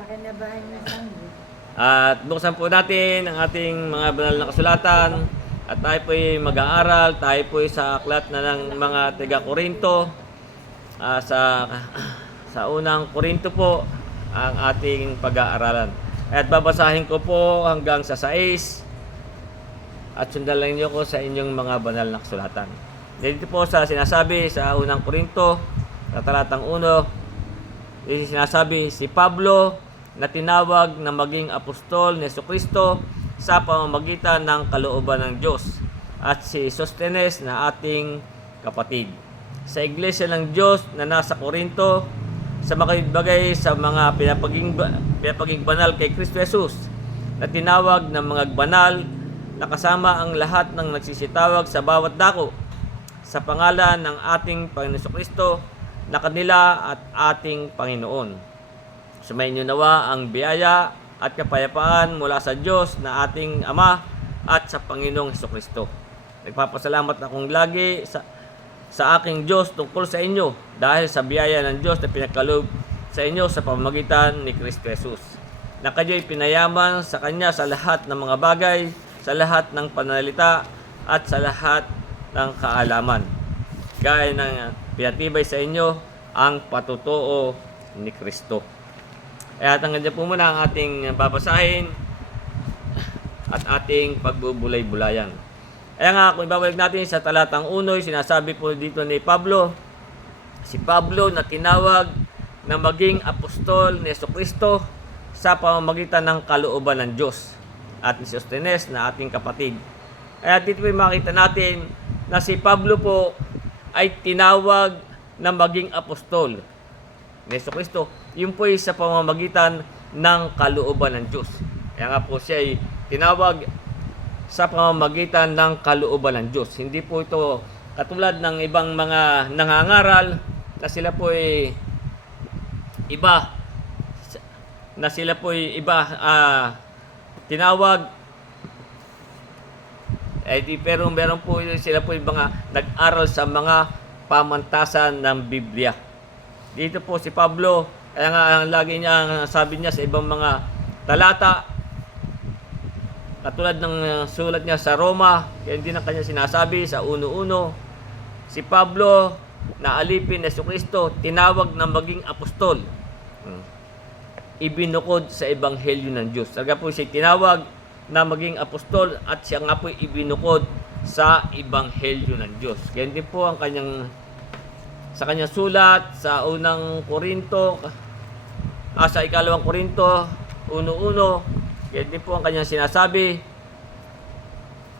Pakinabahan ng sangre. At buksan po natin ang ating mga banal na kasulatan. At tayo po ay mag-aaral. Tayo po ay sa aklat na ng mga taga-Korinto. Sa unang Korinto po ang ating pag-aaralan. At babasahin ko po hanggang sa 6. At sundan lang niyo ko sa inyong mga banal na kasulatan. Dito po sa sinasabi sa unang Korinto, sa talatang 1, dito sinasabi, si Pablo na tinawag na maging apostol ni Jesucristo sa pamamagitan ng kalooban ng Diyos, at si Sostenes na ating kapatid. Sa iglesia ng Diyos na nasa Korinto, sa makibagay sa mga pinapaging banal kay Kristo Jesus, na tinawag ng mga banal, nakasama ang lahat ng nagsisitawag sa bawat dako, sa pangalan ng ating Panginoon Jesucristo, na kanila at ating Panginoon. Sumainyo nawa ang biyaya at kapayapaan mula sa Diyos na ating Ama at sa Panginoong Jesucristo. Nagpapasalamat akong lagi sa aking Diyos tungkol sa inyo dahil sa biyaya ng Diyos na pinagkaloob sa inyo sa pamamagitan ni Kristo Jesus, na kayo'y pinayaman sa Kanya sa lahat ng mga bagay, sa lahat ng pananalita at sa lahat ng kaalaman, gaya ng pinatibay sa inyo ang patutuo ni Kristo. At hanggang dyan po muna ang ating babasahin at ating pagbubulay-bulayan. Kaya nga, kung ibabalik natin sa talatang 1, sinasabi po dito ni Pablo, si Pablo na tinawag na maging apostol ni Jesucristo sa pamamagitan ng kalooban ng Diyos, at ni Sostenes na ating kapatid. Kaya dito po makita natin na si Pablo po ay tinawag na maging apostol ni Jesucristo. Yun po ay sa pamamagitan ng kalooban ng Diyos. Kaya nga po siya ay tinawag sa pamamagitan ng kalooban ng Diyos. Hindi po ito katulad ng ibang mga nangangaral na sila po ay iba. Tinawag. Pero meron po sila po yung mga nag-aral sa mga pamantasan ng Biblia. Dito po si Pablo, kaya nga lagi niya sabi niya sa ibang mga talata, katulad ng sulat niya sa Roma, kaya hindi na kanya sinasabi sa 1:1, si Pablo na alipin ni Jesucristo, tinawag na maging apostol, ibinukod sa ebanghelyo ng Diyos. Talaga po siya tinawag na maging apostol at siya nga po ibinukod sa ebanghelyo ng Diyos. Kaya din po ang sa kanyang sulat sa unang Korinto, sa ikalawang Korinto 1:1, kaya din po ang kanyang sinasabi,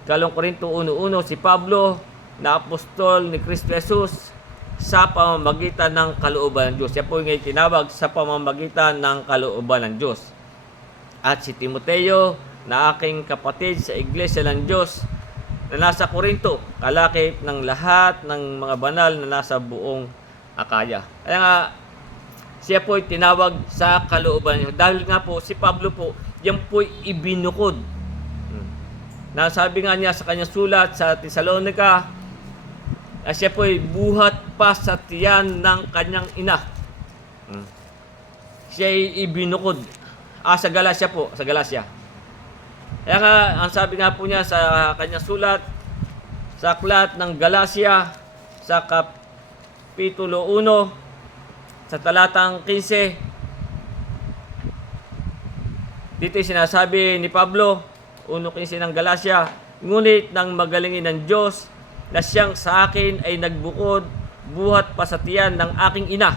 ikalawang Korinto 1:1, si Pablo na apostol ni Kristo Jesus sa pamamagitan ng kalooban ng Diyos. Siya po yung tinawag sa pamamagitan ng kalooban ng Diyos. At si Timoteo na aking kapatid sa iglesia ng Diyos na nasa Korinto, kalakip ng lahat ng mga banal na nasa buong Akaya. Kaya nga, siya po ay tinawag sa kalooban niya. Dahil nga po, si Pablo po, yan po ay ibinukod. Nasabi nga niya sa kanyang sulat sa Thessalonica, na siya po ay buhat pa sa tiyan ng kanyang ina. Siya ay ibinukod. Sa Galacia po, sa Galacia. Kaya nga, ang sabi nga po niya sa kanyang sulat, sa aklat ng Galacia, sa Kapitulo 1, sa talatang 15, dito sinasabi ni Pablo, 1:15 ng Galacia, ngunit nang magalingin ng Diyos na siyang sa akin ay nagbukod, buhat pa sa tiyan ng aking ina.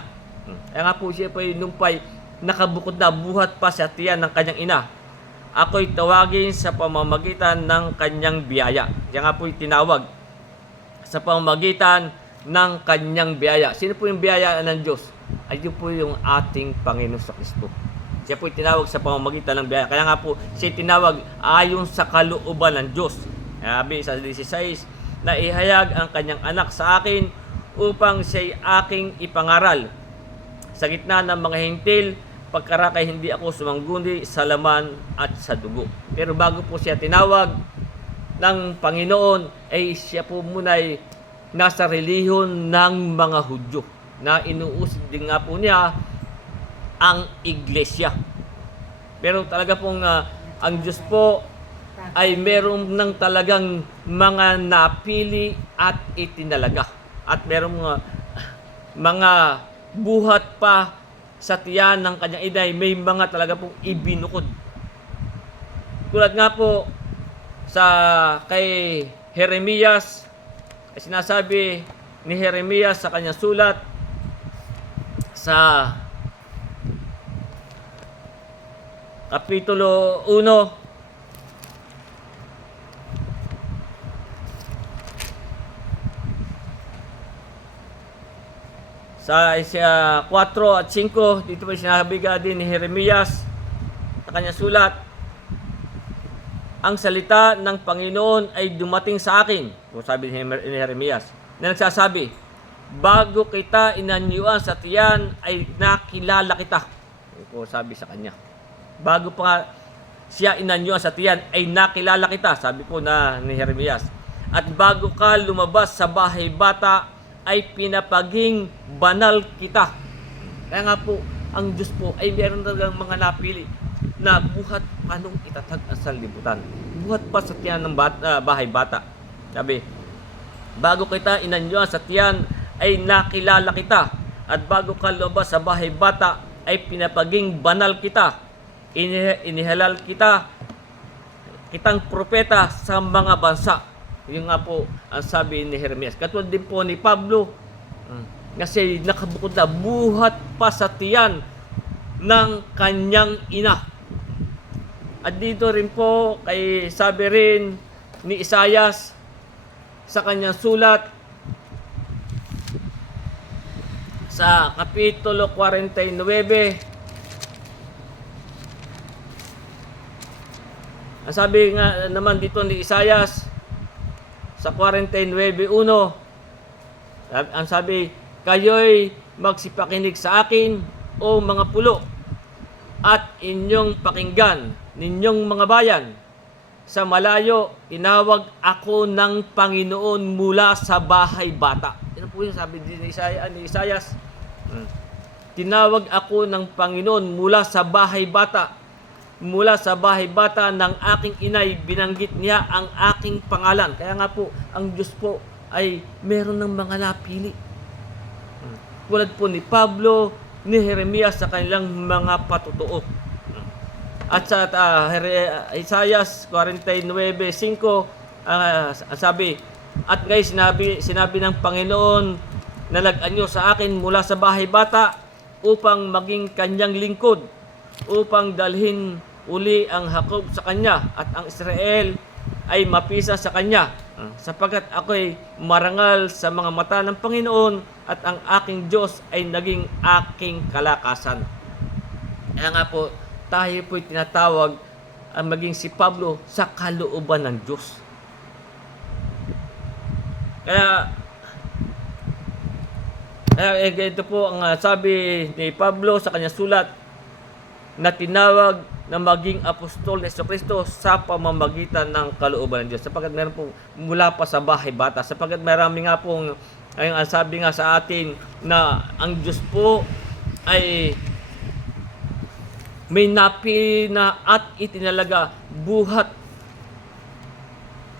Kaya nga po siya po ay numpay, nakabukod na, buhat pa sa tiyan ng kanyang ina. Ako'y tawagin sa pamamagitan ng kanyang biyaya. Kaya nga po'y tinawag sa pamamagitan ng kanyang biyaya. Sino po yung biyaya ng Diyos? Ay yun po yung ating Panginoon sa Kristo. Siya po'y tinawag sa pamamagitan ng biyaya. Kaya nga po siya tinawag ayon sa kalooban ng Diyos. Sabi sa 16, na ihayag ang kanyang anak sa akin upang siya'y aking ipangaral sa gitna ng mga hintil, pagkarakay hindi ako sumangguni sa laman at sa dugo. Pero bago po siya tinawag ng Panginoon, ay siya po muna ay nasa relihyon ng mga Hudyo na inuusig din nga po niya ang iglesia. Pero talaga pong ang Diyos po ay meron ng talagang mga napili at itinalaga. At merong mga buhat pa sa tiyan ng kanyang inay, may mga talaga pong ibinukod. Tulad nga po sa kay Jeremias, ay sinasabi ni Jeremias sa kanyang sulat sa Kapitulo 1, sa 4 at 5, dito pa sinabi din ni Jeremias sa kanyang sulat, ang salita ng Panginoon ay dumating sa akin, sabi ni Jeremias, na nagsasabi, bago kita inanyuan sa tiyan ay nakilala kita. Ito sabi sa kanya. Bago pa siya inanyuan sa tiyan ay nakilala kita, sabi po ni Jeremias. At bago ka lumabas sa bahay bata ay pinapaging banal kita. Kaya nga po, ang Diyos po ay meron talagang mga napili na buhat pa nung itatag ang sanlibutan. Buhat pa sa tiyan ng bahay bata. Sabi, bago kita inanyuan sa tiyan ay nakilala kita. At bago ka lumabas sa bahay bata ay pinapaging banal kita. Inihalal kitang propeta sa mga bansa. Yung nga po ang sabi ni Jeremias. Katulad din po ni Pablo, kasi nakabukod na buhat pa sa tiyan ng kanyang ina. At dito rin po kay sabi rin ni Isaias sa kanyang sulat sa Kapitulo 49, ang sabi nga naman dito ni Isaias sa 49:1, ang sabi, kayo'y magsipakinig sa akin, o mga pulo, at inyong pakinggan, ninyong mga bayan. Sa malayo, tinawag ako ng Panginoon mula sa bahay bata. Ano po yung sabi ni Isaias? Tinawag ako ng Panginoon mula sa bahay bata. Mula sa bahay bata ng aking inay, binanggit niya ang aking pangalan. Kaya nga po, ang Diyos po ay meron ng mga napili. Tulad po ni Pablo, ni Jeremias sa kanilang mga patutuo. At sa Isaias 49:5, sabi, at guys, sinabi ng Panginoon, nalagyan nyo sa akin mula sa bahay bata upang maging kanyang lingkod, upang dalhin uli ang Jacob sa kanya at ang Israel ay mapisa sa kanya, sapagkat ako'y marangal sa mga mata ng Panginoon at ang aking Diyos ay naging aking kalakasan. Kaya nga po, tayo po'y tinatawag ang maging si Pablo sa kalooban ng Diyos. Kaya ito po ang sabi ni Pablo sa kanyang sulat, na tinawag na maging apostol ni Jesucristo sa pamamagitan ng kalooban ng Diyos. Sapagkat meron po mula pa sa bahay bata. Sapagkat marami nga pong, ang sabi nga sa atin, na ang Diyos po ay may napili na at itinalaga buhat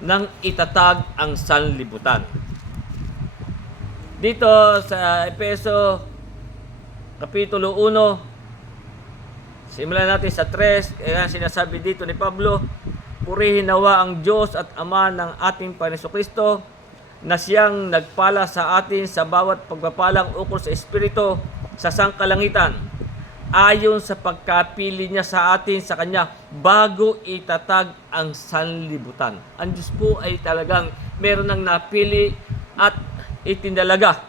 ng itatag ang sanlibutan. Dito sa Efeso Kapitulo 1, simulan natin sa 3, kaya sinasabi dito ni Pablo, purihin nawa ang Diyos at Ama ng ating Panginoon Kristo, na siyang nagpala sa atin sa bawat pagpapalang ukol sa Espiritu sa sangkalangitan, ayon sa pagkapili niya sa atin sa Kanya bago itatag ang sanlibutan. Ang Diyos po ay talagang meron ng napili at itinalaga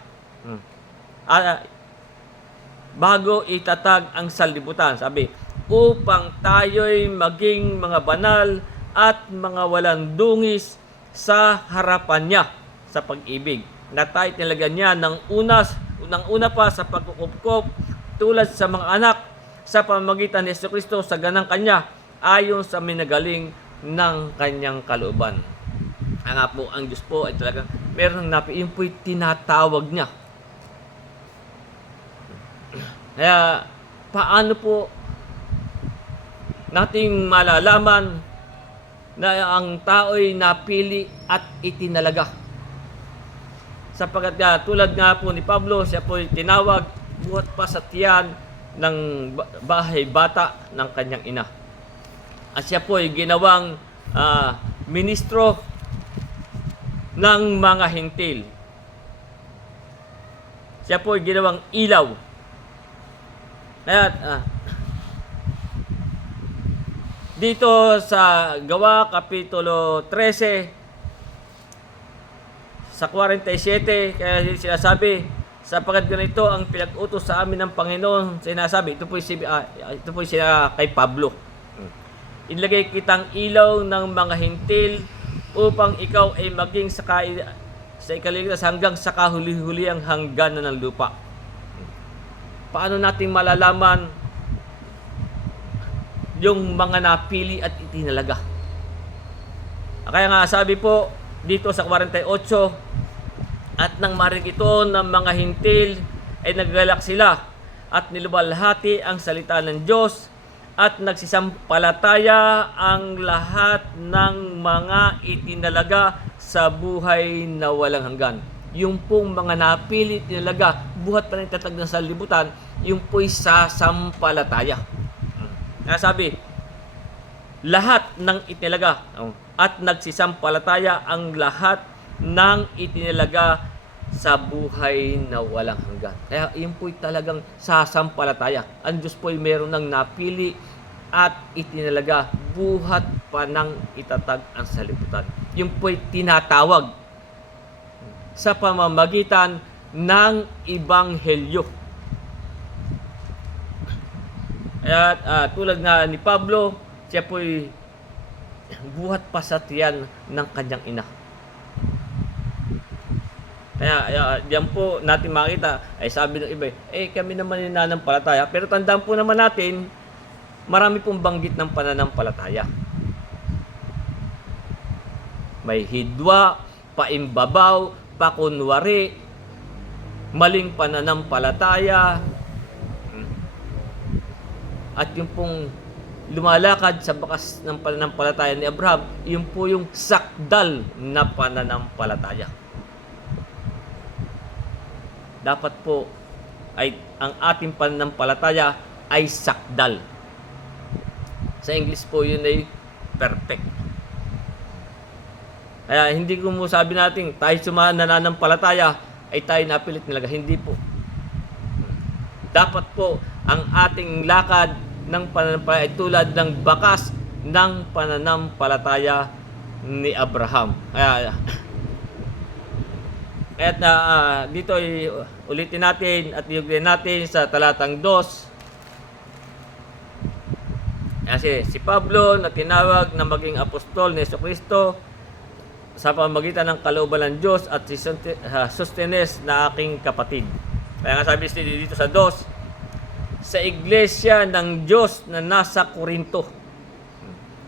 bago itatag ang sanlibutan. Sabi, upang tayo'y maging mga banal at mga walang dungis sa harapan niya sa pag-ibig. Na tayo tinalagan niya unang-una pa sa pagkukupkop tulad sa mga anak sa pamamagitan ni Jesucristo sa ganang Kanya ayon sa minagaling ng Kanyang kalooban. Nga po, ang Diyos po ay talagang meron ng napili. Yun po'y tinatawag niya. Kaya, paano po nating malalaman na ang tao'y napili at itinalaga. Sapagkat tulad nga po ni Pablo, siya po'y tinawag buhat pa sa tiyan ng bahay bata ng kanyang ina. At siya po'y ginawang ministro ng mga hintil. Siya po'y ginawang ilaw. Kaya dito sa Gawa Kapitulo 13 sa 47, kaya sinasabi, sapagkat ganito ang pinag-utos sa amin ng Panginoon, sinasabi, ito po siya kay Pablo. Ilagay kitang ilaw ng mga hintil upang ikaw ay maging sa ikaligtas hanggang sa kahuli-huliang hangganan ng lupa. Paano natin malalaman yung mga napili at itinalaga? Kaya nga sabi po dito sa 48, at nang marinig ito ng mga hintil ay naggalak sila at niluwalhati ang salita ng Diyos at nagsisampalataya ang lahat ng mga itinalaga sa buhay na walang hanggan. Yung pong mga napili, itinalaga, buhat pa rin tatag ng sanlibutan, yung po'y sasampalataya. Sabi, lahat ng itinalaga at nagsisampalataya ang lahat ng itinalaga sa buhay na walang hanggan. Kaya yun po'y talagang sasampalataya. Ang Diyos po'y meron ng napili at itinalaga buhat pa ng itatag ang sanlibutan. Yun po'y tinatawag sa pamamagitan ng Ebanghelyo. At tulad nga ni Pablo, siya po'y buhat pa sa tiyan ng kanyang ina. Kaya diyan po natin makita, ay sabi ng iba, kami naman yung nananampalataya. Pero tandaan po naman natin, marami pong banggit ng pananampalataya. May hidwa, paimbabaw, pakunwari, maling pananampalataya, at yung pong lumalakad sa bakas ng pananampalataya ni Abraham, yun po yung sakdal na pananampalataya. Dapat po ay ang ating pananampalataya ay sakdal. Sa English po yun ay perfect. Kaya hindi ko mo sabi natin tayo nananampalataya ay tayo napilit nilaga. Hindi po. Dapat po ang ating lakad ng pananampalataya ay tulad ng bakas ng pananampalataya ni Abraham. At dito ay ulitin natin at iugin natin sa talatang 2. Kasi si Pablo na tinawag na maging apostol ni Jesucristo sa pamamagitan ng kalooban ng Diyos at si Sostenes na aking kapatid. Kaya nga sabi dito sa 2, sa iglesia ng Diyos na nasa Corinto.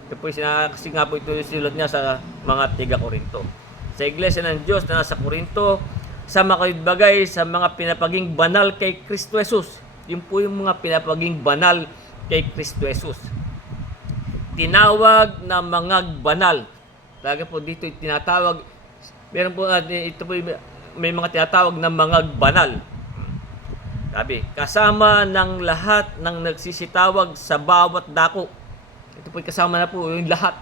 Ito po kasi nga po ito yung sinulat niya sa mga tiga-Corinto. Sa iglesia ng Diyos na nasa Corinto, sa makaibagay sa mga pinapaging banal kay Kristo Jesus. Yun po yung mga pinapaging banal kay Kristo Jesus. Tinawag na mga banal. Talaga po dito tinatawag, meron po ito po may mga tinatawag na mga banal. Sabi, kasama ng lahat ng nagsisitawag sa bawat dako. Ito po kasama na po yung lahat.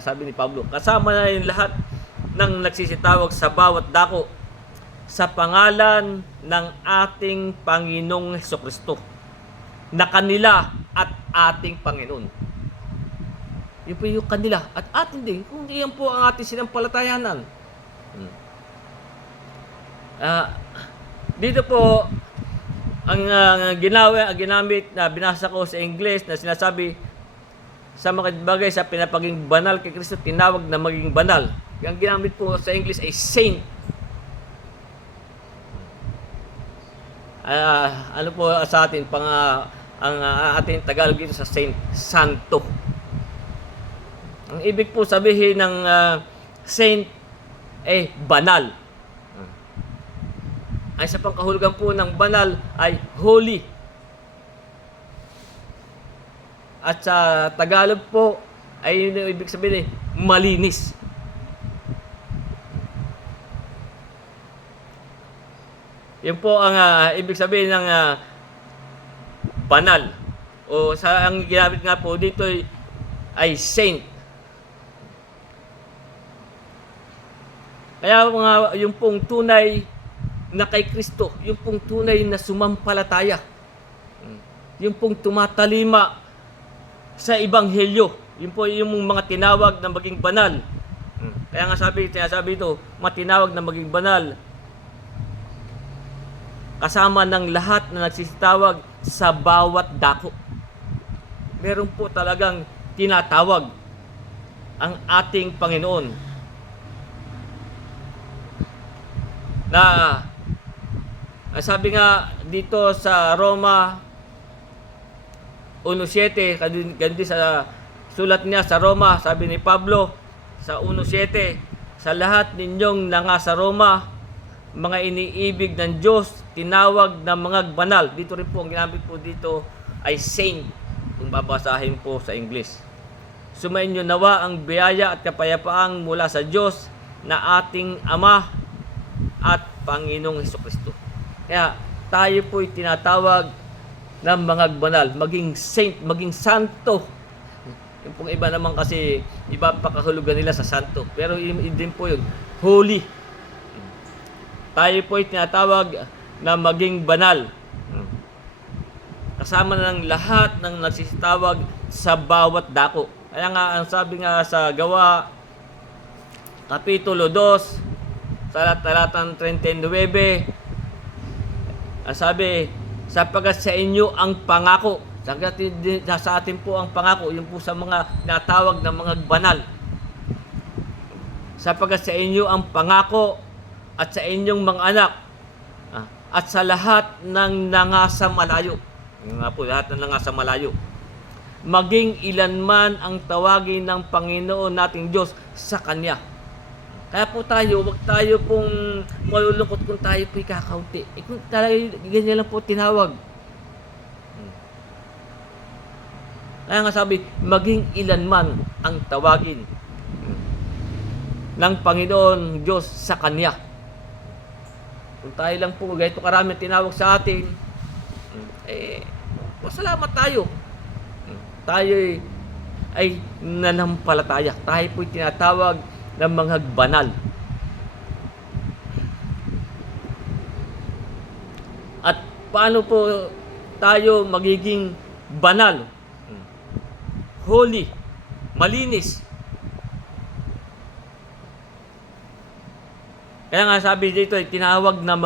Sabi ni Pablo, kasama na yung lahat ng nagsisitawag sa bawat dako sa pangalan ng ating Panginoong Jesucristo na kanila at ating Panginoon. Yun po yung kanila at atin din kung iyan po ang ating sinampalatayanan. Dito po ang ginamit na binasa ko sa English na sinasabi sa mga bagay sa pinapaging banal kay Kristo, tinawag na maging banal. Ang ginamit po sa English ay saint. Ano po sa atin ang ating Tagalog dito sa saint, santo. Ang ibig po sabihin ng saint ay banal. Ay sa pangkahulugan po ng banal ay holy. At sa Tagalog po, ay yun yung ibig sabihin malinis. Yun po ang ibig sabihin ng banal. O sa ang ginamit nga po dito ay saint. Kaya yung pong tunay na kay Kristo, yung pong tunay na sumampalataya, yung pong tumatalima sa Ebanghelyo, yun po yung mga tinawag na maging banal. Kaya nga sinasabi ito, matinawag na maging banal, kasama ng lahat na nagsisitawag sa bawat dako. Meron po talagang tinatawag ang ating Panginoon na sabi nga dito sa Roma 1:7, ganun sa sulat niya sa Roma, sabi ni Pablo sa 1:7, sa lahat ninyong sa Roma, mga iniibig ng Diyos, tinawag na mga banal. Dito rin po, ang ginamit po dito ay saint, kung babasahin po sa English. Sumainyo nawa ang biyaya at kapayapaan mula sa Diyos na ating Ama at Panginoong Hesukristo. Kaya tayo po'y tinatawag ng mga banal, maging saint, maging santo. Yung pong iba naman kasi, iba pakahulugan nila sa santo. Pero din po yun, holy. Tayo po'y tinatawag na maging banal. Kasama ng lahat ng nagsisitawag sa bawat dako. Kaya nga, ang sabi nga sa Gawa, Kapitulo 2, talatang 39, ang sabi, sapagkat sa inyo ang pangako. Sa atin po ang pangako, yung po sa mga natawag na mga banal. Sapagkat sa inyo ang pangako at sa inyong mga anak at sa lahat ng nangasa malayo. Yung nga po, lahat ng nangasa malayo. Maging ilan man ang tawagin ng Panginoon nating Diyos sa Kanya. Kaya po tayo, wag tayo pong malulungkot kung tayo po'y kakaunti. Kung talaga ganyan lang po tinawag. Kaya nga sabi, maging ilan man ang tawagin ng Panginoon Diyos sa Kanya. Kung tayo lang po, ganito karami tinawag sa atin, pasalamat tayo. Tayo ay nanampalataya. Tayo po'y tinatawag ng mga banal. At paano po tayo magiging banal? Holy, malinis. Kaya nga sabi dito ay tinawag na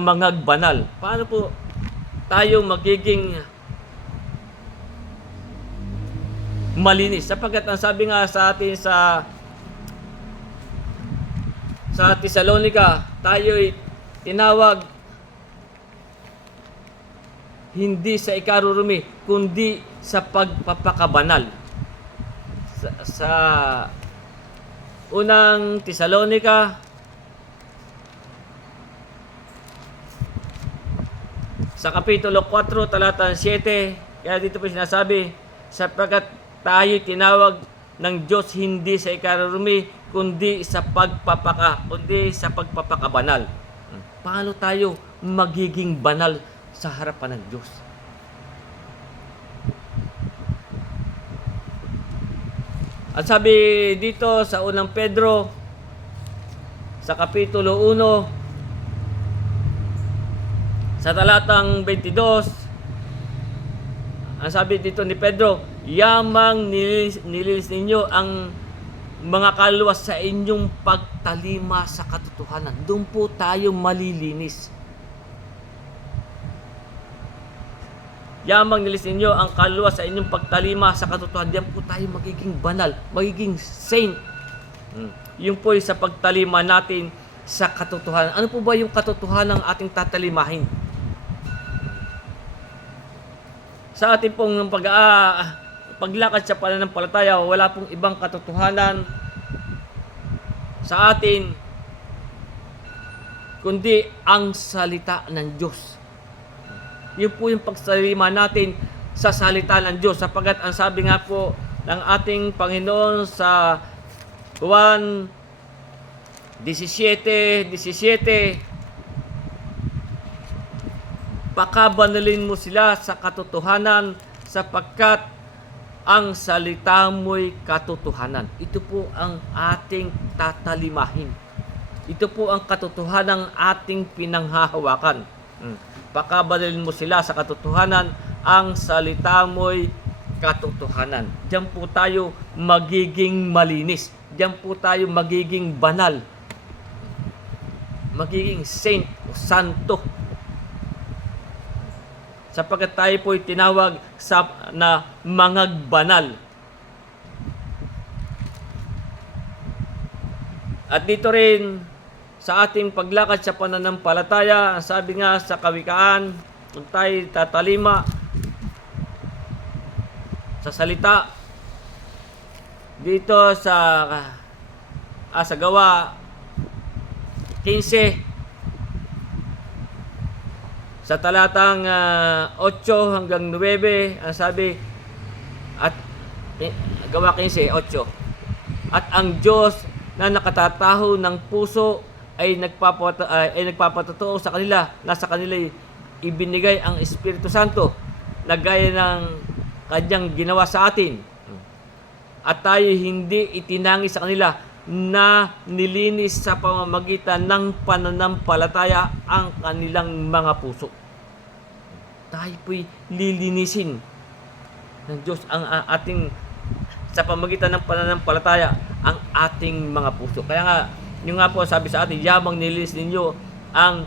mga banal. Paano po tayo magiging malinis? Sapagkat ang sabi nga sa atin sa Tesalonica, tayo'y tinawag hindi sa ikarurumi, kundi sa pagpapakabanal. Sa unang Tesalonica, sa Kapitulo 4, talatang 7, kaya dito po sinasabi, sapagkat tayo'y tinawag ng Diyos hindi sa ikarurumi, kundi sa pagpapakabanal. Paano tayo magiging banal sa harapan ng Diyos? At sabi dito sa unang Pedro, sa Kapitulo 1, sa talatang 22, ang sabi dito ni Pedro, yamang nililis ninyo ang mga kaluluwa sa inyong pagtalima sa katotohanan. Doon po tayo malilinis. Yamang nililis ninyo ang kaluluwa sa inyong pagtalima sa katotohanan. Diyan po tayo magiging banal, magiging saint. Yung po sa pagtalima natin sa katotohanan. Ano po ba yung katotohanan ng ating tatalimahin? Sa ating pong paglakad sa pananampalataya, wala pong ibang katotohanan sa atin kundi ang salita ng Diyos. Yun po yung pagsalima natin sa salita ng Diyos, sapagat ang sabi nga po ng ating Panginoon sa Juan 17:17, pakabanalin mo sila sa katotohanan sapagkat ang salita mo'y katotohanan. Ito po ang ating tatalimahin. Ito po ang katotohanan ng ating pinanghahawakan. Pakabanalin mo sila sa katotohanan, ang salita mo'y katotohanan. Diyan po tayo magiging malinis. Diyan po tayo magiging banal. Magiging saint o santo. Sapagkat tayo po'y tinawag na mga banal. At dito rin sa ating paglakad sa pananampalataya, ang sabi nga sa Kawikaan, kung tayo tatalima sa salita, dito sa Gawa 15, sa talatang 8 hanggang 9, ang sabi, at Gawa 15:8, at ang Diyos na nakatataho ng puso ay nagpapatotoo sa kanila, nasa kanila ibinigay ang Espiritu Santo na gaya ng kanyang ginawa sa atin. At tayo hindi itinangis sa kanila na nilinis sa pamamagitan ng pananampalataya ang kanilang mga puso. Tayo po'y lilinisin ng Diyos ang ating sa pamamagitan ng pananampalataya ang ating mga puso. Kaya nga, yung nga po sabi sa atin, yamang nilinis ninyo ang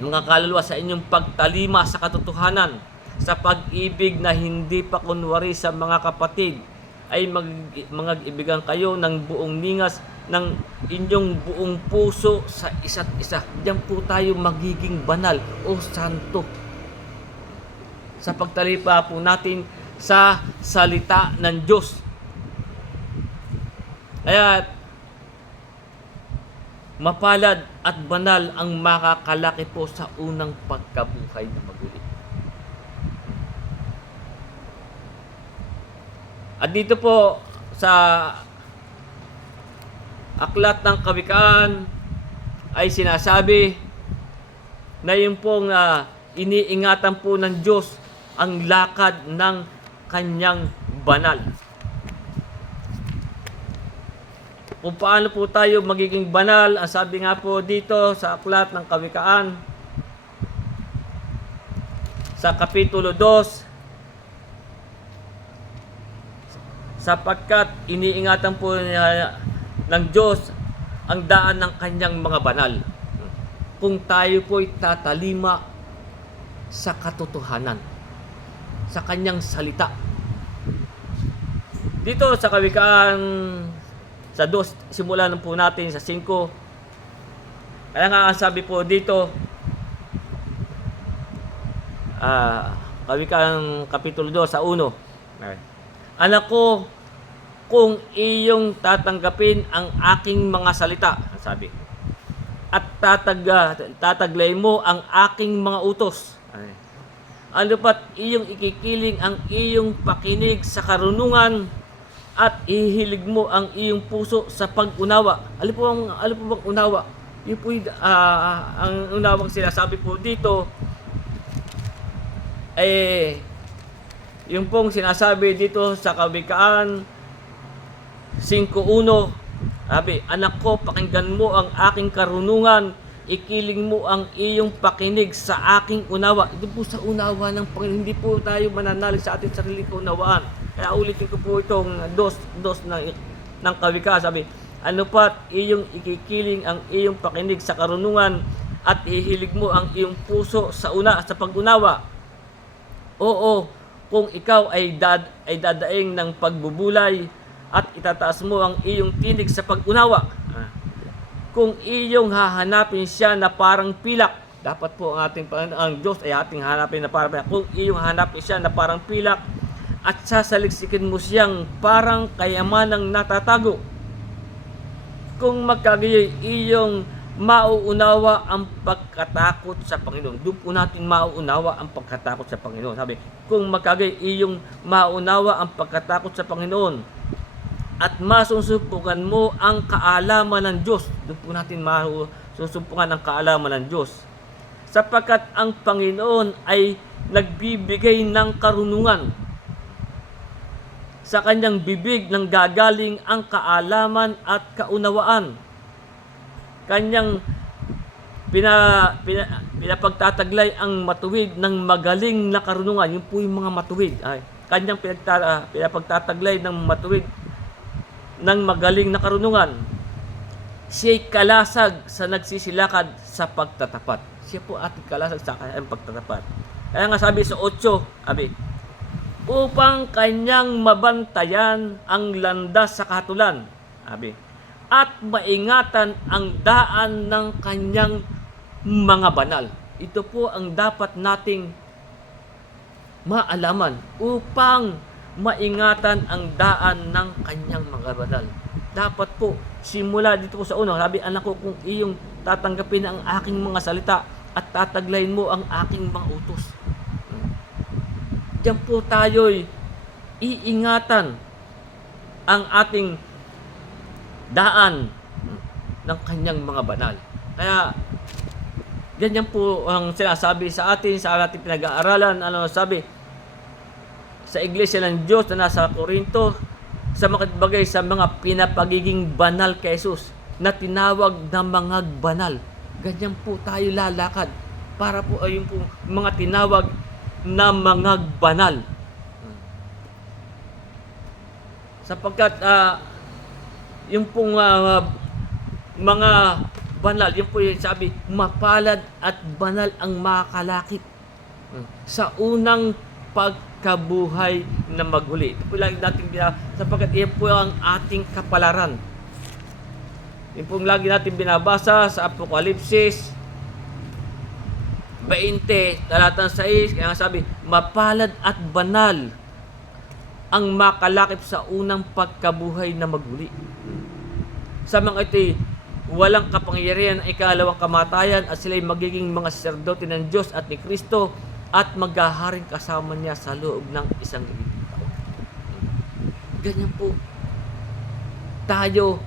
mga kaluluwa sa inyong pagtalima sa katotohanan, sa pag-ibig na hindi pa kunwari sa mga kapatid, ay mag-ibigan kayo ng buong ningas ng inyong buong puso sa isa't isa. Diyan po tayo magiging banal o santo sa pagtalipa po natin sa salita ng Diyos. Kaya mapalad at banal ang makakalaki po sa unang pagkabuhay na maguli. At dito po sa Aklat ng Kawikaan ay sinasabi na yung pong iniingatan po ng Diyos ang lakad ng kanyang banal. Kung paano po tayo magiging banal, ang sabi nga po dito sa Aklat ng Kawikaan sa Kapitulo 2, sapagkat iniingatan po ng Diyos ang daan ng kanyang mga banal. Kung tayo po'y tatalima sa katotohanan, sa kanyang salita. Dito sa Kawikaan sa 2, simulan po natin sa 5. Kaya nga ang sabi po dito, Kawikaan Kapitulo 2 sa 1. Anak ko, kung iyong tatanggapin ang aking mga salita, sabi, at tataglay mo ang aking mga utos, ano pat iyong ikikiling ang iyong pakinig sa karunungan at ihilig mo ang iyong puso sa pag-unawa. Ano po bang unawa? Yun po ang unawang sinasabi po dito, yung pong sinasabi dito sa Kawikaan 5:1, sabi, anak ko, pakinggan mo ang aking karunungan, ikiling mo ang iyong pakinig sa aking unawa. Ito po sa unawa ng Panginoon, hindi po tayo mananalig sa ating sariling kaunawaan. Kaya ulitin ko po itong dos ng Kawikaan, sabi, ano pat iyong ikikiling ang iyong pakinig sa karunungan at ihilig mo ang iyong puso sa pag-unawa. Oo, kung ikaw ay dadaing ng pagbubulay at itataas mo ang iyong tinig sa pag-unawa. Kung iyong hahanapin siya na parang pilak, dapat po ang Diyos ay ating hanapin na parang pilak. Kung iyong hanapin siya na parang pilak at sasaliksikin mo siyang parang kayamanang natatago. Kung magkagayoy iyong mauunawa ang pagkatakot sa Panginoon. Doon po natin mauunawa ang pagkatakot sa Panginoon. Sabi, kung magkagay iyong mauunawa ang pagkatakot sa Panginoon at masusupukan mo ang kaalaman ng Diyos. Doon po natin masusupukan ang kaalaman ng Diyos. Sapagkat ang Panginoon ay nagbibigay ng karunungan. Sa kanyang bibig nang gagaling ang kaalaman at kaunawaan. Kanyang pinapagtataglay ang matuwid ng magaling na karunungan. Yun po yung mga matuwid. Kanyang pinapagtataglay ng matuwid ng magaling na karunungan. Siya'y kalasag sa nagsisilakad sa pagtatapat. Siya po ating kalasag sa kanyang pagtatapat. Kaya nga sabi sa 8, sabi, upang kanyang mabantayan ang landas sa kahatulan. Sabi, at maingatan ang daan ng kanyang mga banal. Ito po ang dapat nating maalaman upang maingatan ang daan ng kanyang mga banal. Dapat po, simula dito po sa una, sabi, anak ko, kung iyong tatanggapin ang aking mga salita at tataglayin mo ang aking mga utos. Diyan po tayo'y iingatan ang ating daan ng kanyang mga banal. Kaya, ganyan po ang sinasabi sa atin, sa ating pinag-aaralan. Ano sabi? Sa Iglesia ng Diyos na nasa Corinto, sa makatbagay sa mga pinapagiging banal kay Jesus, na tinawag na mga banal. Ganyan po tayo lalakad. Para po ayun po mga tinawag na mga banal. Sapagkat, yung pong mga banal, yung po yung sabi, mapalad at banal ang makakalakip sa unang pagkabuhay na maghuli. Ito po lagi natin sapagkat iyan po ang ating kapalaran. Yung po lagi natin binabasa sa Apokalipsis 20, talatang 6, kaya sabi, mapalad at banal ang makalakip sa unang pagkabuhay na maghuli. Sa mga ito'y walang kapangyarihan ang ikalawang kamatayan at sila'y magiging mga saserdote ng Diyos at ni Kristo at maghaharing kasama niya sa loob ng 1,000 taon. Ganyan po tayo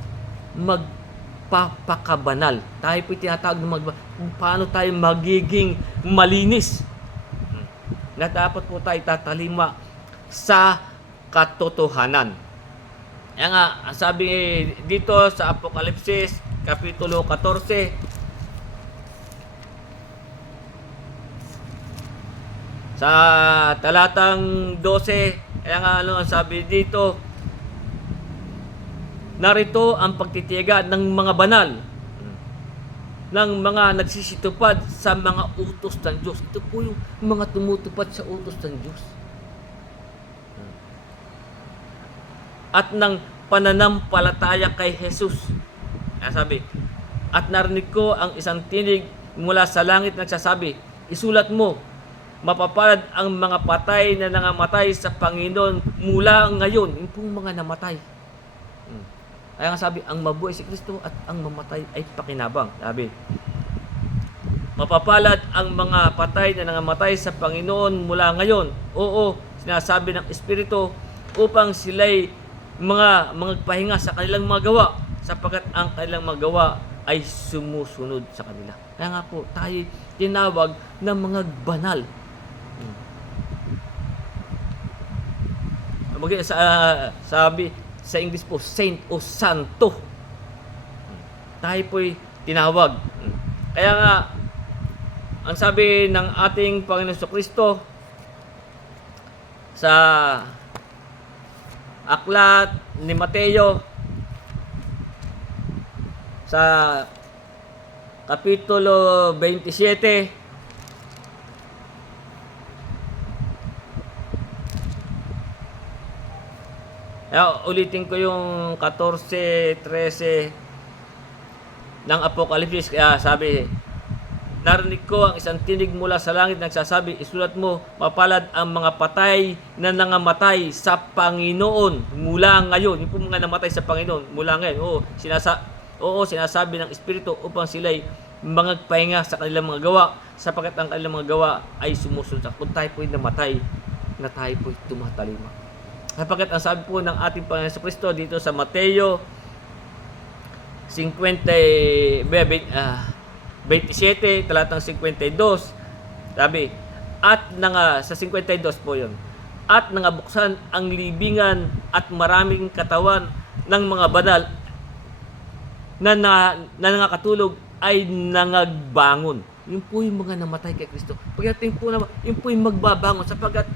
magpapakabanal. Tayo po tinatawag na kung paano tayo magiging malinis. Na dapat po tayo tatalima sa katotohanan. Kaya nga, sabi dito sa Apokalipsis, Kapitulo 14, sa talatang 12, kaya nga sabi dito, narito ang pagtitiyaga ng mga banal, ng mga nagsisitupad sa mga utos ng Diyos. Ito po yung mga tumutupad sa utos ng Diyos. At ng pananampalataya kay Jesus. Kaya sabi, at narinig ko ang isang tinig mula sa langit nagsasabi, isulat mo, mapapalad ang mga patay na nangamatay sa Panginoon mula ngayon. Yung pong mga namatay. Kaya nga sabi, ang mabuhay si Kristo at ang mamatay ay pakinabang. Sabi, mapapalad ang mga patay na nangamatay sa Panginoon mula ngayon. Oo, sinasabi ng Espiritu upang sila'y mga magpahinga sa kanilang mga gawa sapagkat ang kanilang mga gawa ay sumusunod sa kanila. Kaya nga po, tayo tinawag na mga banal. Sabi sa English po, saint o santo. Tayo po'y tinawag. Kaya nga, ang sabi ng ating Panginoon Kristo sa aklat ni Mateo sa Kapitulo 27, ulitin ko yung 14, 13 ng Apokalipsis. Kaya sabi, narinig ko ang isang tinig mula sa langit nagsasabi, isulat mo, mapalad ang mga patay na nangamatay sa Panginoon mula ngayon. Yung po mga namatay sa Panginoon mula ngayon. Oo, sinasabi ng Espiritu upang sila'y magpahinga sa kanilang mga gawa, sapagkat ang kanilang mga gawa ay sumusunod sa kung tayo po'y namatay, na tayo po'y tumatalima. Sapagkat ang sabi po ng ating Panginoon Jesucristo dito sa Mateo 27, talatang 52, sabi, sa 52 po yun, at nangabuksan ang libingan at maraming katawan ng mga banal na nangakatulog ay nangagbangon. Yun po yung mga namatay kay Kristo. Pagdating po na, yun po yung magbabangon sapagkat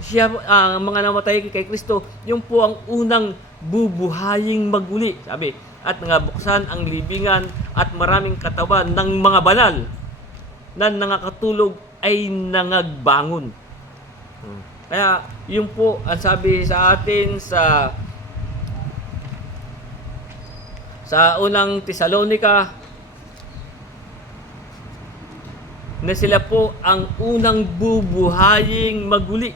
siya, mga namatay kay Kristo, yun po ang unang bubuhaying maguli. Sabi, at nangabuksan ang libingan at maraming katawan ng mga banal na nangakatulog ay nangagbangon. Kaya yun po ang sabi sa atin sa unang Tesalonica na sila po ang unang bubuhaying maguli.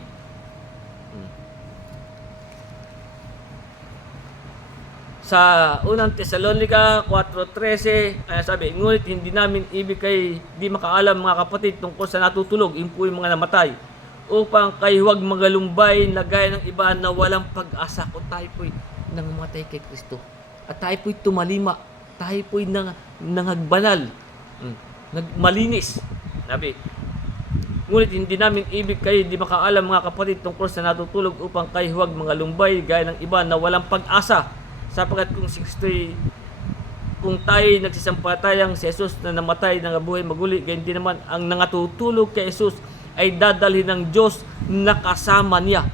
Sa unang Tesalonica 4:13, sabi, ngunit hindi namin ibig kay di makaalam mga kapatid tungkol sa natutulog, yun po yung mga namatay, upang kayo huwag magalumbay na gaya ng iba na walang pag-asa. Kung tayo po'y nangamatay kay Kristo at tayo po'y tumalima, tayo po'y nangagbanal, nagmalinis. Sabi, ngunit hindi namin ibig kayo di makaalam mga kapatid tungkol sa natutulog upang kayo huwag magalumbay gaya ng iba na walang pag-asa. Sapagkat kung tayo nagsisampalatayang si Jesus na namatay, nangabuhay, maguli, gayon din naman ang nangatutulog kay Jesus ay dadalhin ng Diyos na kasama niya.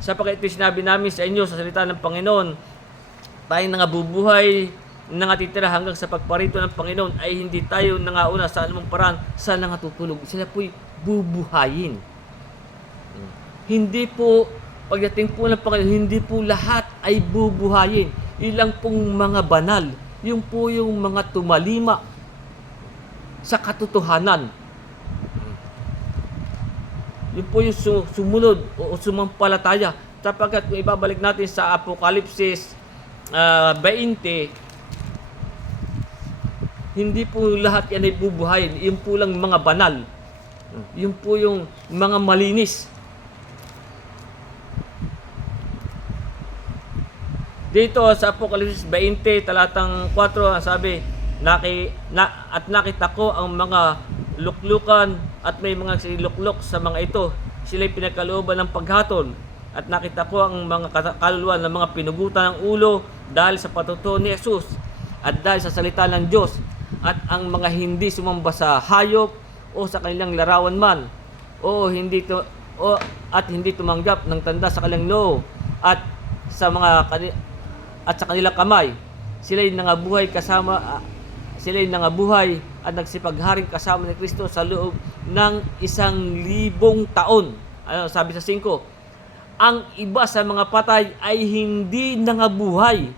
Sapagkat ito sinabi namin sa inyo sa salita ng Panginoon, tayong nangabubuhay, nangatitira hanggang sa pagparito ng Panginoon ay hindi tayo nangauna sa anumang paraan sa nangatutulog. Sila po'y bubuhayin. Hindi po, pagdating po ng Panginoon, hindi po lahat ay bubuhayin. Ilang pong mga banal, yung po yung mga tumalima sa katotohanan. Yun po yung sumunod o sumampalataya. Sapagkat kung ibabalik natin sa Apokalipsis 20, hindi po lahat yan ay bubuhayin. Yun po lang mga banal. Yun po yung mga malinis. Dito sa Apokalipsis 20, talatang 4, ang sabi, at nakita ko ang mga luklukan at may mga siluklok sa mga ito. Sila'y pinagkalooban ng paghatol. At nakita ko ang mga kaluluwa ng mga pinugutan ng ulo dahil sa patutuo ni Jesus at dahil sa salita ng Diyos, at ang mga hindi sumamba sa hayop o sa kanilang larawan man at hindi tumanggap ng tanda sa kanilang noo at sa kanilang kamay, sila'y nangabuhay at nagsipagharing kasama ni Kristo sa loob ng 1,000 taon. Ano sabi sa 5? Ang iba sa mga patay ay hindi nangabuhay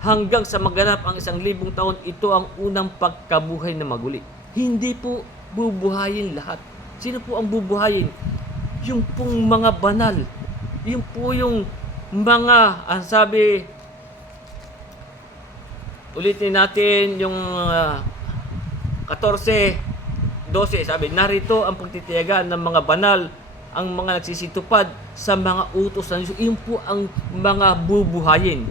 hanggang sa maganap ang 1,000 taon. Ito ang unang pagkabuhay na maguli. Hindi po bubuhayin lahat. Sino po ang bubuhayin? Yung pong mga banal. Yung po yung mga, ang sabi, ulitin natin yung 14:12, sabi, narito ang pagtitiyagaan ng mga banal, ang mga nagsisitupad sa mga utos ng Diyos. Yung po ang mga bubuhayin.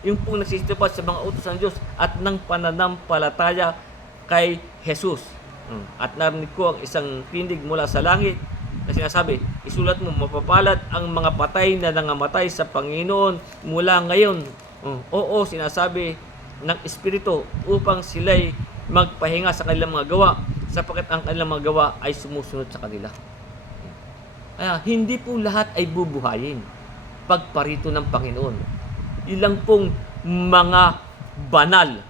Yung po nagsisitupad sa mga utos ng Diyos at ng pananampalataya kay Jesus. At narinig ko ang isang tindig mula sa langit na sinasabi, isulat mo, mapapalad ang mga patay na nangamatay sa Panginoon mula ngayon. Oo, sinasabi ng Espiritu upang sila'y magpahinga sa kanilang mga gawa, sapagkat ang kanilang mga gawa ay sumusunod sa kanila. Kaya hindi po lahat ay bubuhayin pagparito ng Panginoon. Ilang pong mga banal.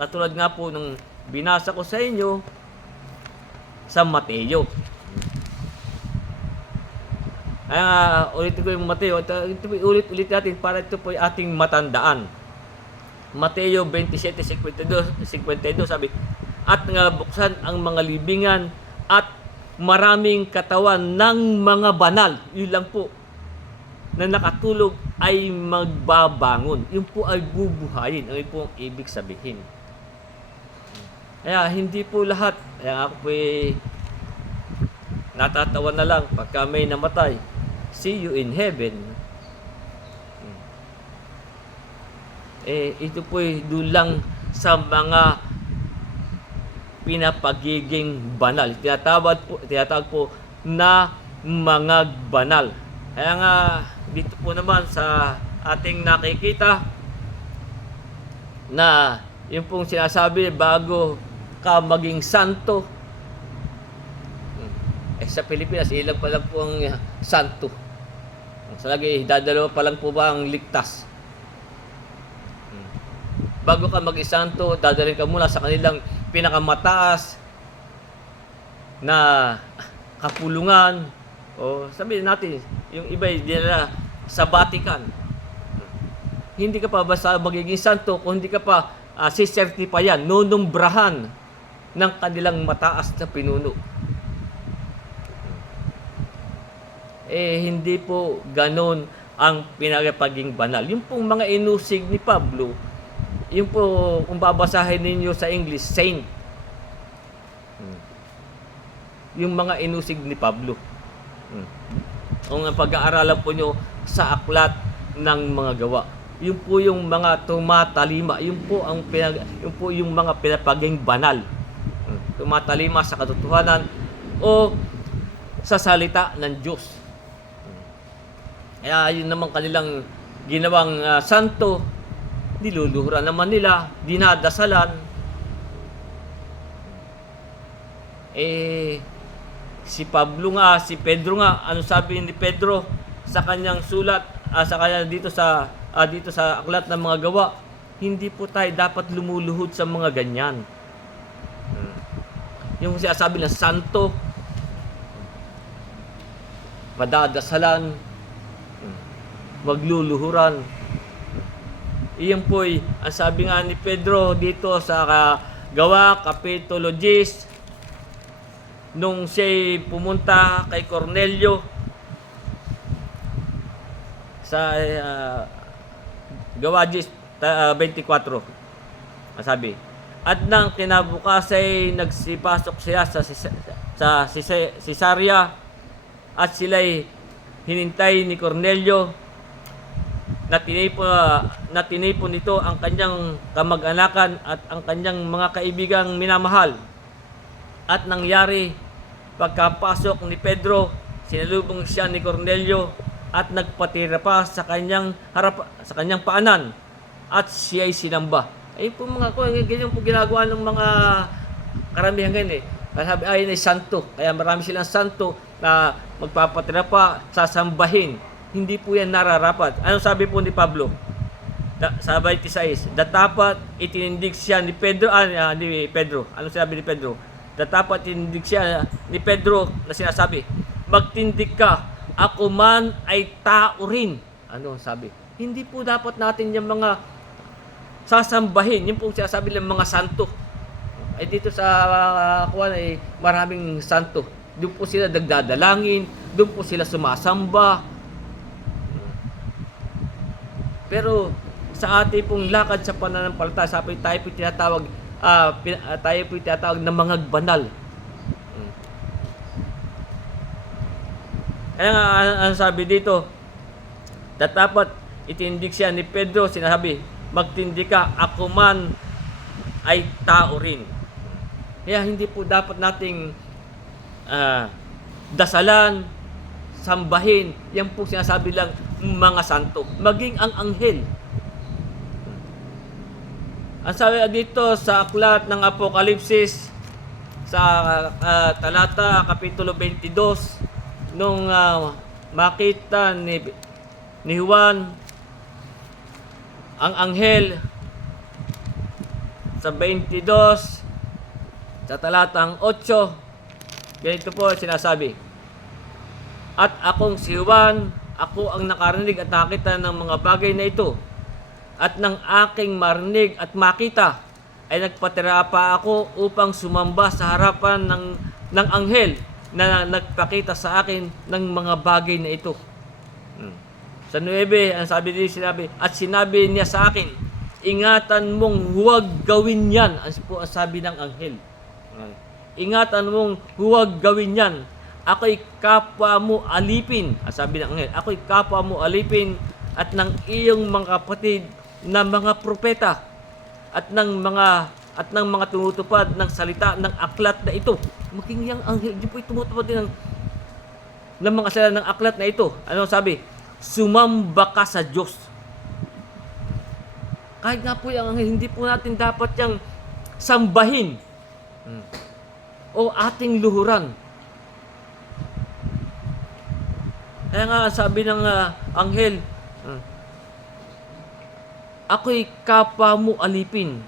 Katulad nga po ng binasa ko sa inyo sa Mateo. Ulitin ko yung Mateo. Ito ulit natin para ito po ay ating matandaan. Mateo 27:52 sabi, at nabuksan ang mga libingan at maraming katawan ng mga banal. Yun lang po. na nakatulog ay magbabangon. Yun po ay bubuhayin. Ano po ang ibig sabihin? Kaya hindi po lahat. Kaya ako po natatawa na lang pagka may namatay. See you in heaven. Ito po doon lang sa mga pinapagiging banal. Tinatawag po na mga banal. Kaya nga dito po naman sa ating nakikita na yung pong sinasabi bago ka maging santo. Sa Pilipinas, ilang pa lang po ang santo. Sa lagi, dadalawa pa lang po ba ang ligtas? Bago ka maging santo, dadalhin ka muna sa kanilang pinakamataas na kapulungan. O sabihin natin, yung iba dinala sa Vatican. Hindi ka pa basta magiging santo kung hindi ka pa sisertipayan, nunumbrahan ng kanilang mataas na pinuno. Hindi po ganon ang pinagpaging banal. Yung pong mga inusig ni Pablo, yung po, kung babasahin ninyo sa English, saint. Yung mga inusig ni Pablo. Kung pag-aaralan po nyo sa aklat ng mga gawa. Yun po yung mga tumatalima. Yun po yung mga pinapaging banal. Tumatalima sa katotohanan o sa salita ng Diyos. Kaya yun naman kanilang ginawang santo, niluluhuran naman nila, dinadasalan. Si Pablo nga, si Pedro nga, ano sabi ni Pedro sa kanyang sulat, sa kanya dito sa aklat ng mga gawa, hindi po tayo dapat lumuluhod sa mga ganyan. Yung sinasabi ng santo, padadasalan, magluluhuran. Iyan po'y, ang sabi nga ni Pedro dito sa Gawa, Kapitulo 10, nung siya'y pumunta kay Cornelio sa Gawa 10:24. Ang sabi, at nang kinabukas ay nagsipasok siya sa Cesarea at sila'y hinintay ni Cornelio na tinipon nito ang kanyang kamag-anakan at ang kanyang mga kaibigang minamahal. At nangyari, pagkapasok ni Pedro, sinalubong siya ni Cornelio at nagpatira pa sa kanyang paanan at siya'y sinamba. Ayun po ganyan po ginagawa ng mga karamihan ngayon Sabi ay santo. Kaya marami silang santo na magpapatira pa, sasambahin. Hindi po yan nararapat. Anong sabi po ni Pablo? Sa 26, datapat itinindig siya ni Pedro. Anong sabi ni Pedro? Datapat itinindig siya ni Pedro na sinasabi, magtindig ka, ako man ay tao rin. Ano sabi? Hindi po dapat natin yung mga sasambahin. Yung po sinasabi ng mga santo. Ay dito sa kuwan ay maraming santo. Doon po sila nagdadalangin, doon po sila sumasamba. Pero sa ating pong lakad sa pananampalataya, tayo po tinatawag na mga banal. Kaya nga, ang sabi dito, dapat itindig siya ni Pedro, sinasabi, magtindi ka, ako man ay tao rin. Kaya hindi po dapat nating dasalan, sambahin, yan po sinasabi lang mga santo, maging ang anghel. Ang sabi dito sa aklat ng Apokalipsis sa talata kapitulo 22, nung makita ni Juan ang anghel sa 22 sa talatang 8, ganito po sinasabi, at akong si Juan, ako ang nakarinig at nakita ng mga bagay na ito. At ng aking marinig at makita, ay nagpatira pa ako upang sumamba sa harapan ng anghel na nagpakita sa akin ng mga bagay na ito. Sa 9, ang sabi din sinabi, at sinabi niya sa akin, ingatan mong huwag gawin yan. Ang po ang sabi ng anghel. Ingatan mong huwag gawin yan. Ako'y kapwa mo alipin. Ang sabi ng anghel, ako'y kapwa mo alipin at ng iyong mga kapatid na mga propeta at ng mga tumutupad ng salita ng aklat na ito. Maging yang anghel, di po tumutupad din ng mga salita ng aklat na ito. Ano sabi? Sumamba ka sa Diyos. Kahit nga po yung anghel, hindi po natin dapat yang sambahin o ating luhuran. Kaya nga sabi ng anghel, ako'y kapwa mo alipin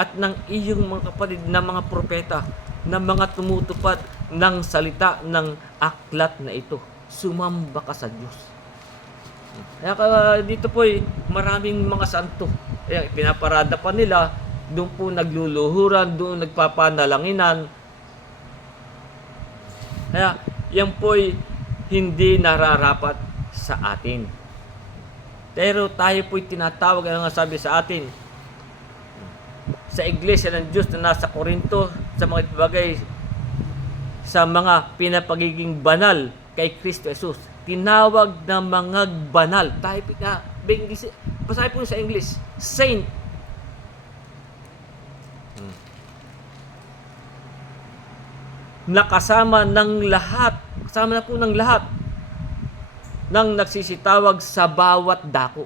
at ng iyong mga kapatid na mga propeta na mga tumutupad ng salita ng aklat na ito. Sumamba ka sa Diyos. Kaya dito po maraming mga santo. Kaya pinaparada pa nila, doon po nagluluhuran, doon nagpapanalanginan. Kaya yan po hindi nararapat sa atin. Pero tayo po'y tinatawag, ano nga sabi sa atin, sa iglesia ng Diyos na nasa Corinto, sa mga bagay, sa mga pinapagiging banal kay Kristo Jesus. Tinawag na mga banal. Tayo, basahin po sa English, saint. Nakasama ng lahat, kasama na po ng lahat nang nagsisitawag sa bawat dako.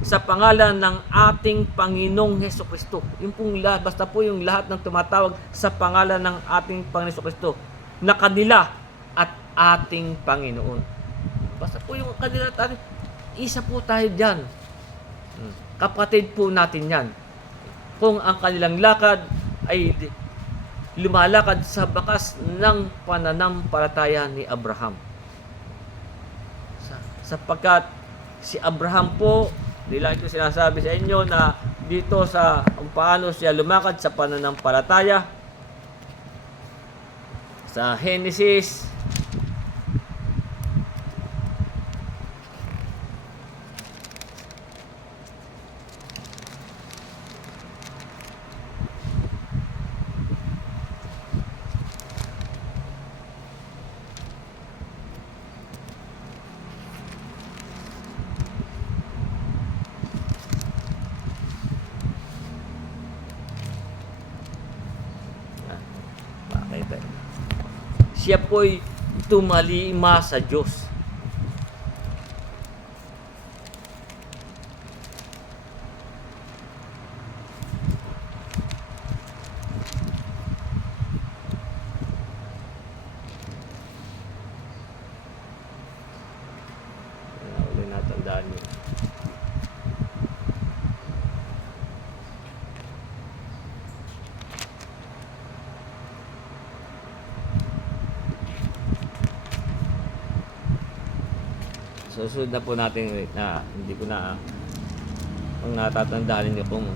Sa pangalan ng ating Panginoong Hesukristo. Yung pong lahat, basta po yung lahat ng tumatawag sa pangalan ng ating Panginoong Hesukristo na kanila at ating Panginoon. Basta po yung kanila at ating, isa po tayo dyan. Kapatid po natin yan. Kung ang kanilang lakad ay lumalakad sa bakas ng pananampalataya ni Abraham. Sapagkat si Abraham po, nila ito sinasabi sa inyo na dito sa kung paano siya lumakad sa pananampalataya. Sa Genesis siya po'y tumalima sa Diyos. Uli natandaan yun. Susunod na po natin na hindi ko na kung natatandaan niyo kung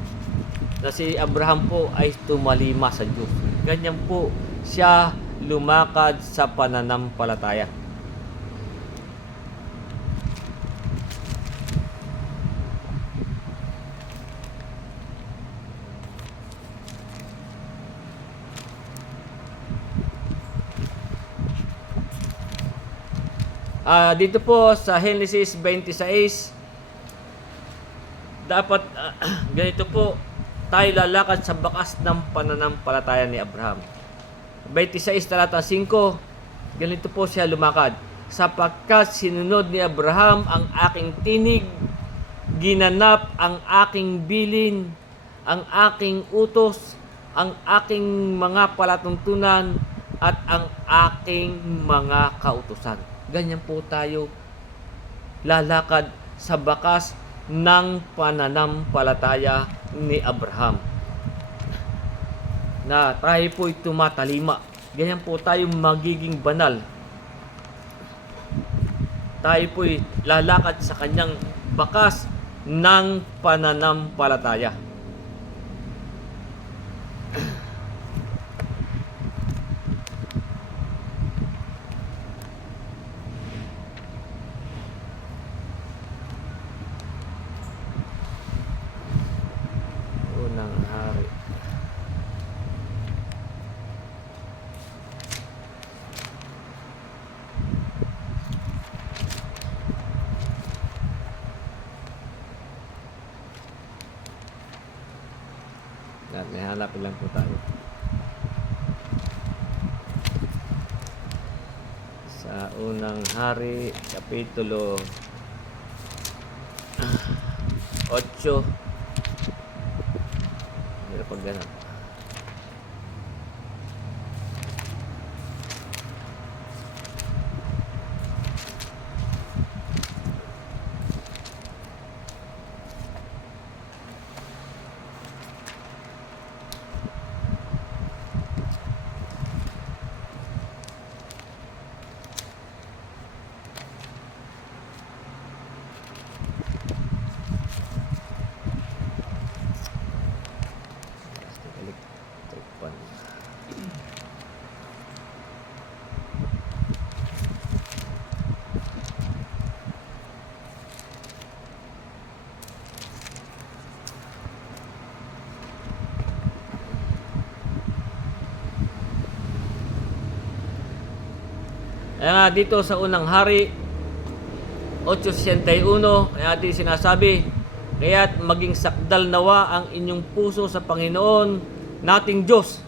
na si Abraham po ay tumalima sa Diyos. Ganyan po siya lumakad sa pananampalataya. Dito po sa Genesis 26, dapat ganito po tayo lalakad sa bakas ng pananampalataya ni Abraham. 26 talata 5, ganito po siya lumakad. Sapagkat sinunod ni Abraham ang aking tinig, ginanap ang aking bilin, ang aking utos, ang aking mga palatuntunan, at ang aking mga kautusan. Ganyan po tayo lalakad sa bakas ng pananampalataya ni Abraham. Na tayo po'y tumatalima. Ganyan po tayo magiging banal. Tayo po'y lalakad sa kanyang bakas ng pananampalataya. Hanapin lang po tayo. Sa unang hari, kapitulo 8. Pero pag ganun. Electric pan. Kaya nga dito sa unang hari 8:61, kaya di sinasabi, kaya't maging sakdal nawa ang inyong puso sa Panginoon nating Diyos,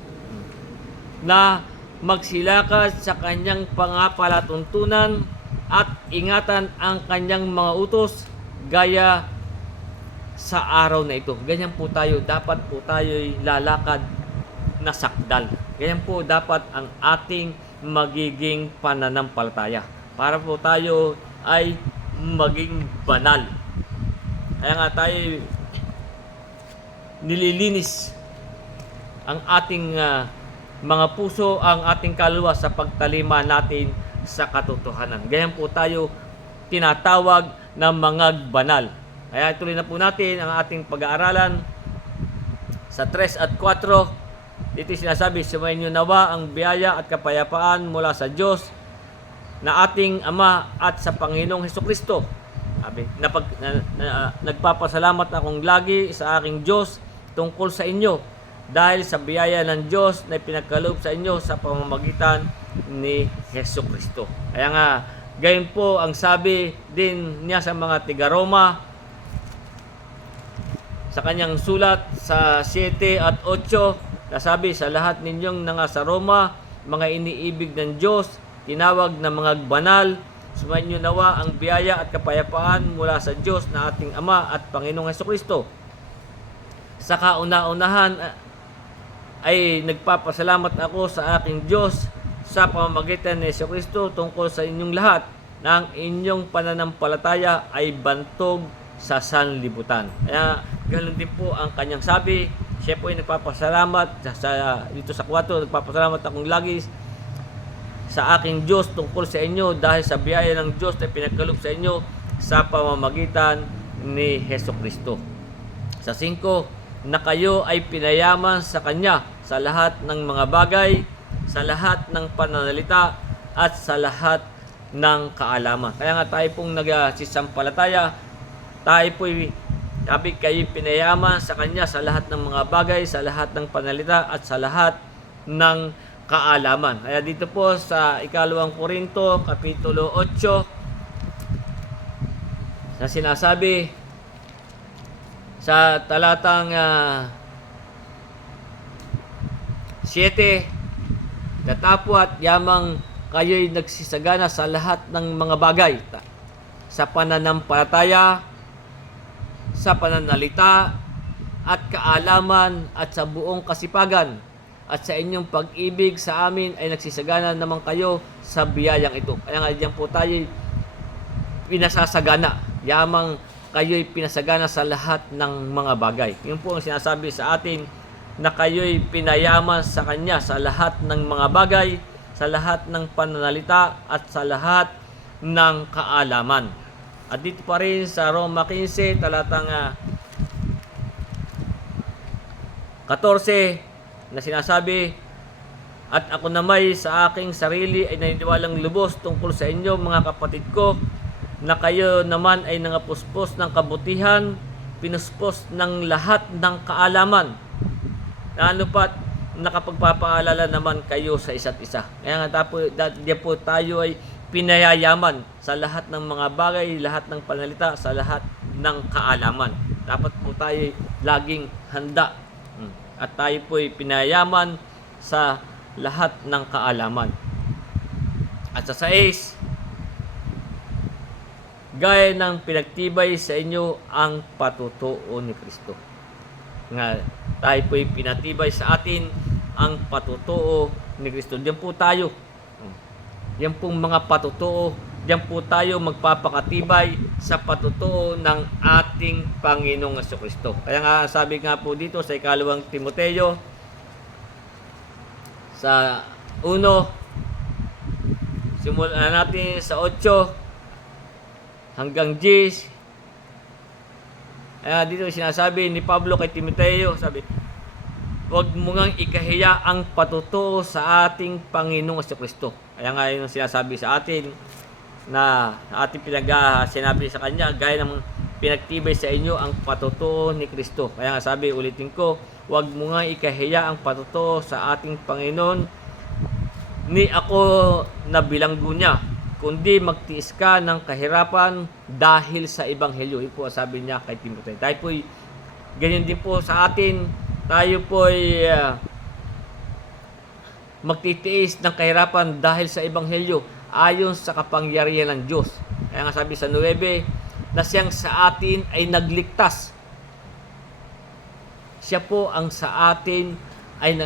na magsilakad sa kanyang pangapalatuntunan at ingatan ang kanyang mga utos gaya sa araw na ito. Ganyan po tayo, dapat po tayo'y lalakad na sakdal. Ganyan po dapat ang ating magiging pananampalataya, para po tayo ay maging banal. Kaya nga tayo nililinis ang ating mga puso, ang ating kaluluwa sa pagtalima natin sa katotohanan. Ganyan po tayo tinatawag na mga banal. Kaya tuloy na po natin ang ating pag-aaralan sa 3 at 4. Dito sinasabi, sumayin niyo nawa ang biyaya at kapayapaan mula sa Diyos na ating Ama at sa Panginoong Hesukristo. Nagpapasalamat akong lagi sa aking Diyos tungkol sa inyo dahil sa biyaya ng Diyos na pinagkaloob sa inyo sa pamamagitan ni Hesukristo. Kaya nga, gayon po ang sabi din niya sa mga tiga-Roma sa kanyang sulat sa 7 at 8. Nasabi, sa lahat ninyong sa Roma, mga iniibig ng Diyos, tinawag na mga banal, sumayin niyo nawa ang biyaya at kapayapaan mula sa Diyos na ating Ama at Panginoong Hesukristo. Sa kauna-unahan ay nagpapasalamat ako sa aking Diyos sa pamamagitan ni Hesukristo tungkol sa inyong lahat na ang inyong pananampalataya ay bantog sa sanlibutan. Kaya ganoon din po ang kanyang sabi. Siya po ay nagpapasalamat dito sa 4, nagpapasalamat akong lagi sa aking Diyos tungkol sa inyo dahil sa biyaya ng Diyos na pinagkaloob sa inyo sa pamamagitan ni Hesukristo. Sa 5, na kayo ay pinayaman sa Kanya sa lahat ng mga bagay, sa lahat ng pananalita at sa lahat ng kaalaman. Kaya nga tayo pong nagsisampalataya, tayo po'y sabi kayo pinayaman sa Kanya sa lahat ng mga bagay, sa lahat ng panalita at sa lahat ng kaalaman. Kaya dito po sa 2 Korinto, kapitulo 8, na sinasabi sa talatang 7, datapwat yamang kayo'y nagsisagana sa lahat ng mga bagay, sa pananampalataya, sa pananalita at kaalaman at sa buong kasipagan, at sa inyong pag-ibig sa amin ay nagsisagana naman kayo sa biyayang ito. Kaya nga diyan po tayo pinasasagana, yamang kayo'y pinasagana sa lahat ng mga bagay. Yun po ang sinasabi sa atin, na kayo'y pinayaman sa Kanya sa lahat ng mga bagay, sa lahat ng pananalita at sa lahat ng kaalaman. At dito pa rin sa Roma 15, talatang 14, na sinasabi, at ako namay sa aking sarili ay naniniwalang lubos tungkol sa inyo, mga kapatid ko, na kayo naman ay nangapuspos ng kabutihan, pinuspos ng lahat ng kaalaman, na ano pat nakapagpapaalala naman kayo sa isa't isa. Kaya nga diyan po tayo ay pinayayaman sa lahat ng mga bagay, lahat ng panalita, sa lahat ng kaalaman. Dapat po tayo laging handa at tayo po'y pinayaman sa lahat ng kaalaman. At sa 6, gaya ng pinagtibay sa inyo ang patutuo ni Kristo. Nga tayo po'y pinatibay sa atin ang patutuo ni Kristo. Diyan po tayo. Yan pong mga patutuo, diyan po tayo magpapakatibay sa patutuo ng ating Panginoong Jesucristo. Kaya nga sabi nga po dito sa 2 Timoteo sa 1, simulan natin sa 8 hanggang 10. Dito sinasabi ni Pablo kay Timoteo, sabi, huwag mo ngang ikahiya ang patutuo sa ating Panginoong Jesucristo. Kaya nga yung sinasabi sa atin na ating sinabi sa kanya, gaya ng pinagtibay sa inyo ang patutuo ni Kristo. Kaya nga sabi, ulitin ko, huwag mo ngang ikahiya ang patutuo sa ating Panginoon ni ako na bilanggo niya, kundi magtiis ka ng kahirapan dahil sa Ebanghelyo. Ito po sabi niya kay Timoteo. Tayo po'y ganyan din po sa atin. Tayo po'y magtitiis ng kahirapan dahil sa Ebanghelyo ayon sa kapangyarihan ng Diyos. Kaya nga sabi sa 9, na siyang sa atin ay nagligtas. Siya po ang sa atin ay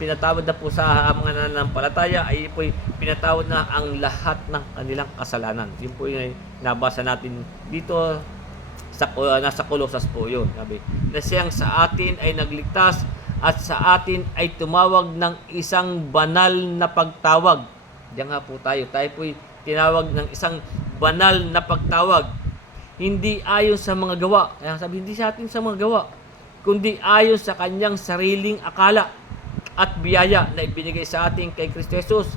pinatawad na po sa mga nananampalataya, ay po pinatawad na ang lahat ng kanilang kasalanan. Yun po yung nabasa natin dito nasa Colosas po yun. Sabi, na siyang sa atin ay nagligtas at sa atin ay tumawag ng isang banal na pagtawag. Diyan nga po tayo. Tayo po'y tinawag ng isang banal na pagtawag. Hindi ayon sa mga gawa. Kaya sabi, hindi sa atin sa mga gawa, kundi ayon sa kanyang sariling akala at biyaya na ibinigay sa atin kay Kristo Jesus,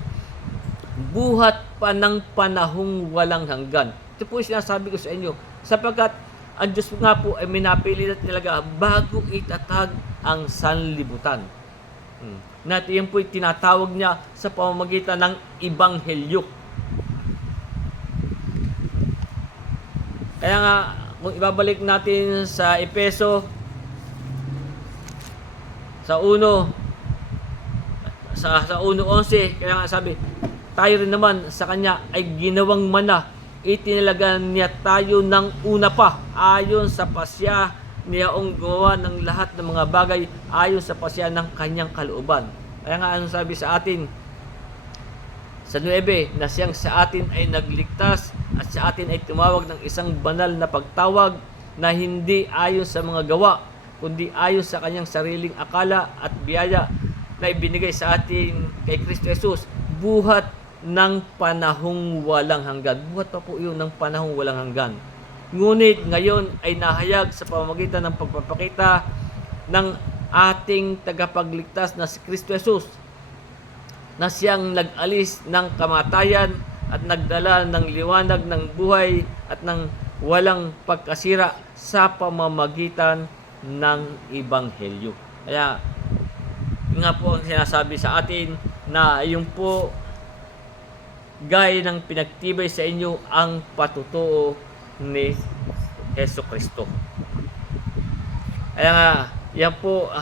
buhat pa ng panahong walang hanggan. Ito po yung sinasabi ko sa inyo, sapagkat ang Diyos nga po ay minapili na talaga bago itatag ang sanlibutan. Natin yan po ay tinatawag niya sa pamamagitan ng Ebanghelyo. Kaya nga, kung ibabalik natin sa Efeso, sa 1:11, kaya nga sabi, tayo rin naman sa Kanya ay ginawang mana, itinalagan niya tayo ng una pa, ayon sa pasya niyaong gawa ng lahat ng mga bagay, ayon sa pasya ng Kanyang kalooban. Kaya nga, anong sabi sa atin? Sa 9, na siyang sa atin ay nagligtas at sa atin ay tumawag ng isang banal na pagtawag na hindi ayon sa mga gawa, kundi ayon sa kanyang sariling akala at biyaya na ibinigay sa atin kay Kristo Jesus, buhat ng panahong walang hanggan. Buhat pa po yun ng panahong walang hanggan. Ngunit ngayon ay nahayag sa pamamagitan ng pagpapakita ng ating tagapagligtas na si Kristo Jesus, na siyang nag-alis ng kamatayan at nagdala ng liwanag ng buhay at ng walang pagkasira sa pamamagitan ng Ebanghelyo. Kaya nga po ang sinasabi sa atin na yung po gaya ng pinagtibay sa inyo ang patutuo ni Jesucristo. Kaya nga yan po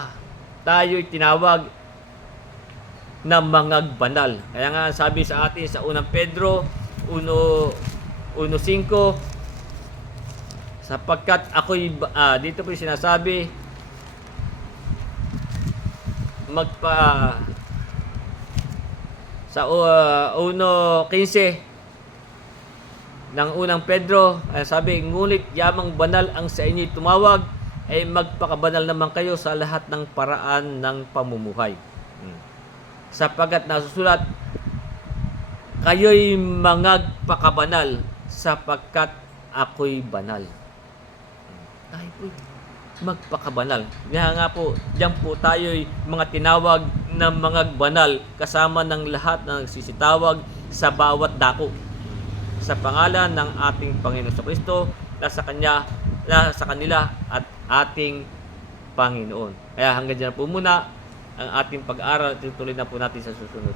tayo'y tinawag na mga banal. Kaya nga sabi sa atin sa 1 Pedro 1:5, sapagkat ako'y dito po sinasabi sa 1:15 ng 1 Pedro, sabi, ngunit yamang banal ang sa inyo'y tumawag, ay magpakabanal naman kayo sa lahat ng paraan ng pamumuhay. Sapagkat nasusulat, kayo'y magpakabanal sapagkat ako'y banal. Tayo po'y magpakabanal. Kaya nga po, diyan po tayo'y mga tinawag na mga banal, kasama ng lahat na nagsisitawag sa bawat dako, sa pangalan ng ating Panginoon Jesucristo, na sa kanila at ating Panginoon. Kaya hanggang dyan po muna ang ating pag-aaral at tuloy na po natin sa susunod.